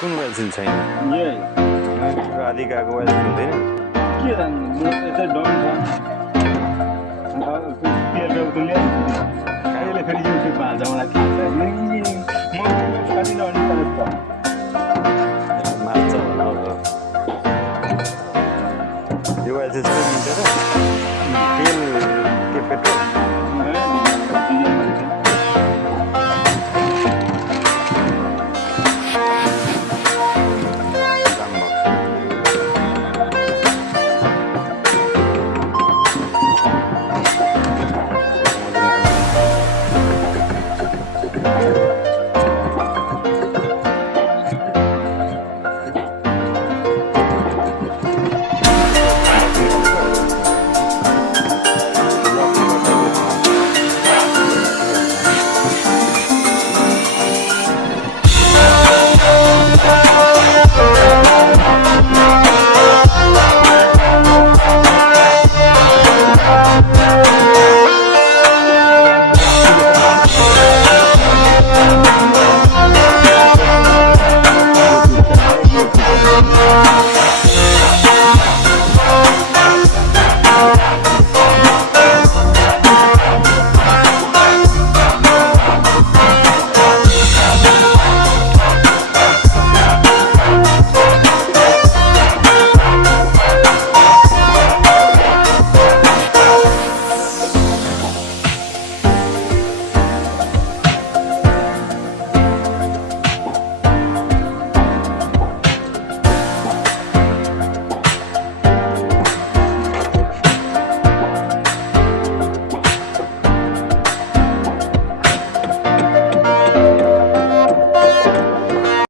कुन मोबाइल सिल छैन राधिकाको मोबाइल सिल हुँदैन के जान्नु म यसै डन छ कहिले फेरि युट्युबमा हाल्छ मलाई थाहा छैन म साथी नआउनु पर्छ